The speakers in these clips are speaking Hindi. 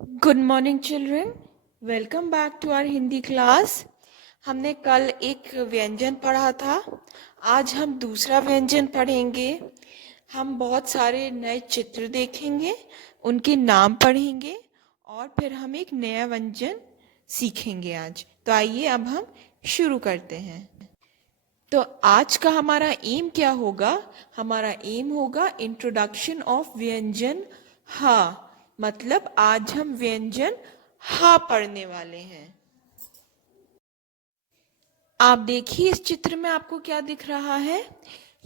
Good morning children, welcome back to our Hindi class. हमने कल एक व्यंजन पढ़ा था। आज हम दूसरा व्यंजन पढ़ेंगे। हम बहुत सारे नए चित्र देखेंगे, उनके नाम पढ़ेंगे और फिर हम एक नया व्यंजन सीखेंगे आज। तो आइए अब हम शुरू करते हैं। तो आज का हमारा एम क्या होगा? हमारा एम होगा इंट्रोडक्शन ऑफ व्यंजन हा। मतलब आज हम व्यंजन हा पढ़ने वाले हैं। आप देखिए इस चित्र में आपको क्या दिख रहा है।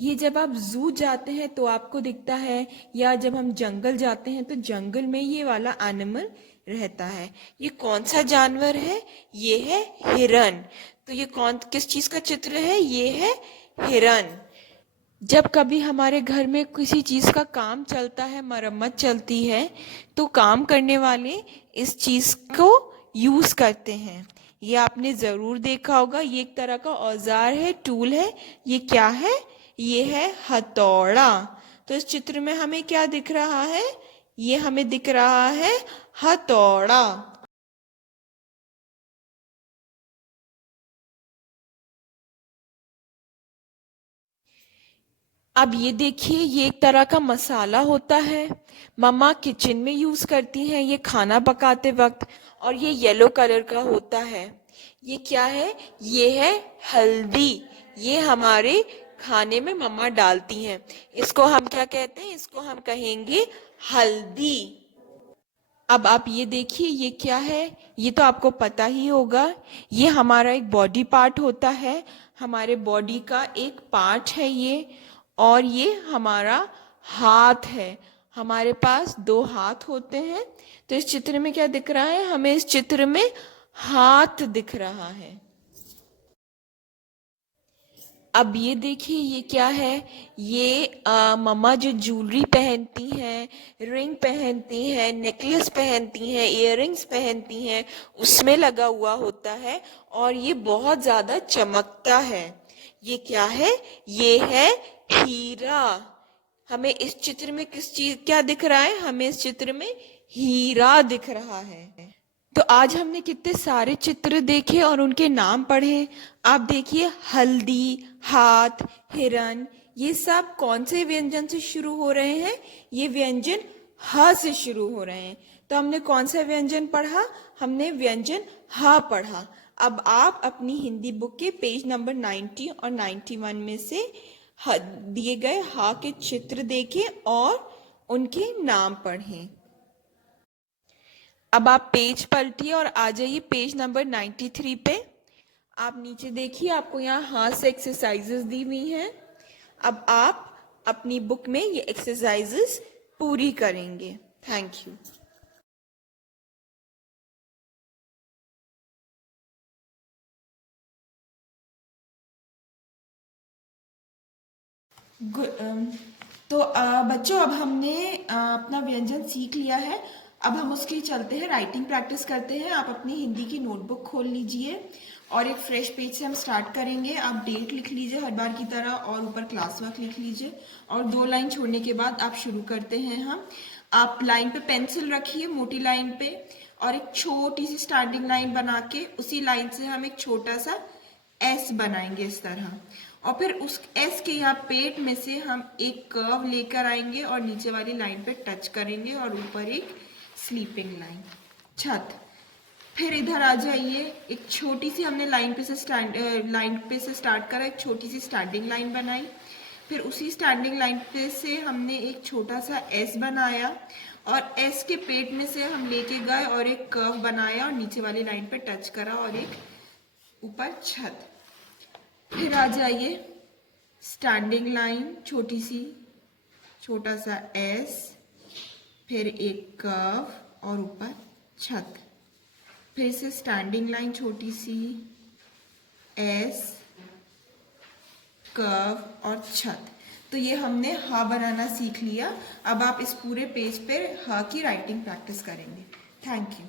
ये जब आप जू जाते हैं तो आपको दिखता है, या जब हम जंगल जाते हैं तो जंगल में ये वाला एनिमल रहता है। ये कौन सा जानवर है? ये है हिरन। तो ये कौन किस चीज का चित्र है? ये है हिरन। जब कभी हमारे घर में किसी चीज का काम चलता है, मरम्मत चलती है, तो काम करने वाले इस चीज को यूज करते हैं। ये आपने जरूर देखा होगा। ये एक तरह का औजार है, टूल है। ये क्या है? ये है हथौड़ा। तो इस चित्र में हमें क्या दिख रहा है? ये हमें दिख रहा है हथौड़ा। अब ये देखिए, ये एक तरह का मसाला होता है। मम्मा किचन में यूज करती हैं ये खाना पकाते वक्त। और ये येलो कलर का होता है। ये क्या है? ये है हल्दी। ये हमारे खाने में मम्मा डालती हैं। इसको हम क्या कहते हैं? इसको हम कहेंगे हल्दी। अब आप ये देखिए, ये क्या है? ये तो आपको पता ही होगा। ये हमारा एक बॉडी पार्ट होता है। हमारे बॉडी का एक पार्ट है ये। और ये हमारा हाथ है। हमारे पास दो हाथ होते हैं। तो इस चित्र में क्या दिख रहा है? हमें इस चित्र में हाथ दिख रहा है। अब ये देखिए, ये क्या है? ये मम्मा जो ज्वेलरी पहनती हैं, रिंग पहनती हैं, नेकलेस पहनती हैं, इयररिंग्स पहनती हैं, उसमें लगा हुआ होता है। और ये बहुत ज्यादा चमकता है। ये क्या है? ये है हीरा। हमें इस चित्र में किस चीज क्या दिख रहा है? हमें इस चित्र में हीरा दिख रहा है। तो आज हमने कितने सारे चित्र देखे और उनके नाम पढ़े। आप देखिए, हल्दी, हाथ, हिरन, ये सब कौन से व्यंजन से शुरू हो रहे हैं? ये व्यंजन ह से शुरू हो रहे हैं। तो हमने कौन सा व्यंजन पढ़ा? हमने व्यंजन ह पढ़ा। अब आप अपनी हिंदी बुक के पेज नंबर 90 और 91 में से दिए गए हा के चित्र देखें और उनके नाम पढ़ें। अब आप पेज पलटिए और आ जाइए पेज नंबर 93 पे। आप नीचे देखिए, आपको यहाँ हाथ से एक्सरसाइजेस दी हुई हैं। अब आप अपनी बुक में ये एक्सरसाइजेस पूरी करेंगे। Thank you. तो बच्चों, अब हमने अपना व्यंजन सीख लिया है। अब हम उसके लिए चलते हैं, राइटिंग प्रैक्टिस करते हैं। आप अपनी हिंदी की नोटबुक खोल लीजिए और एक फ्रेश पेज से हम स्टार्ट करेंगे। आप डेट लिख लीजिए हर बार की तरह और ऊपर क्लास वर्क लिख लीजिए। और 2 लाइन छोड़ने के बाद आप शुरू करते हैं। हम आप लाइन पे पेंसिल रखिए, मोटी लाइन पे, और एक छोटी सी स्टैंडिंग लाइन बना के उसी लाइन से हम एक छोटा सा एस बनाएंगे इस तरह। और फिर उस एस के यहाँ पेट में से हम एक कर्व लेकर आएंगे और नीचे वाली लाइन पे टच करेंगे और ऊपर एक स्लीपिंग लाइन, छत। फिर इधर आ जाइए, एक छोटी सी हमने लाइन पे से स्टार्ट करा, एक छोटी सी स्टैंडिंग लाइन बनाई। फिर उसी स्टैंडिंग लाइन पे से हमने एक छोटा सा एस बनाया और एस के पेट में से हम लेके गए और एक कर्व बनाया और नीचे वाली लाइन पे टच करा और एक ऊपर छत। फिर आ जाइए, स्टैंडिंग लाइन छोटी सी, छोटा सा एस, फिर एक कर्व और ऊपर छत। फिर से स्टैंडिंग लाइन छोटी सी, एस, कर्व और छत। तो ये हमने हा बनाना सीख लिया। अब आप इस पूरे पेज पे हा की राइटिंग प्रैक्टिस करेंगे। Thank you.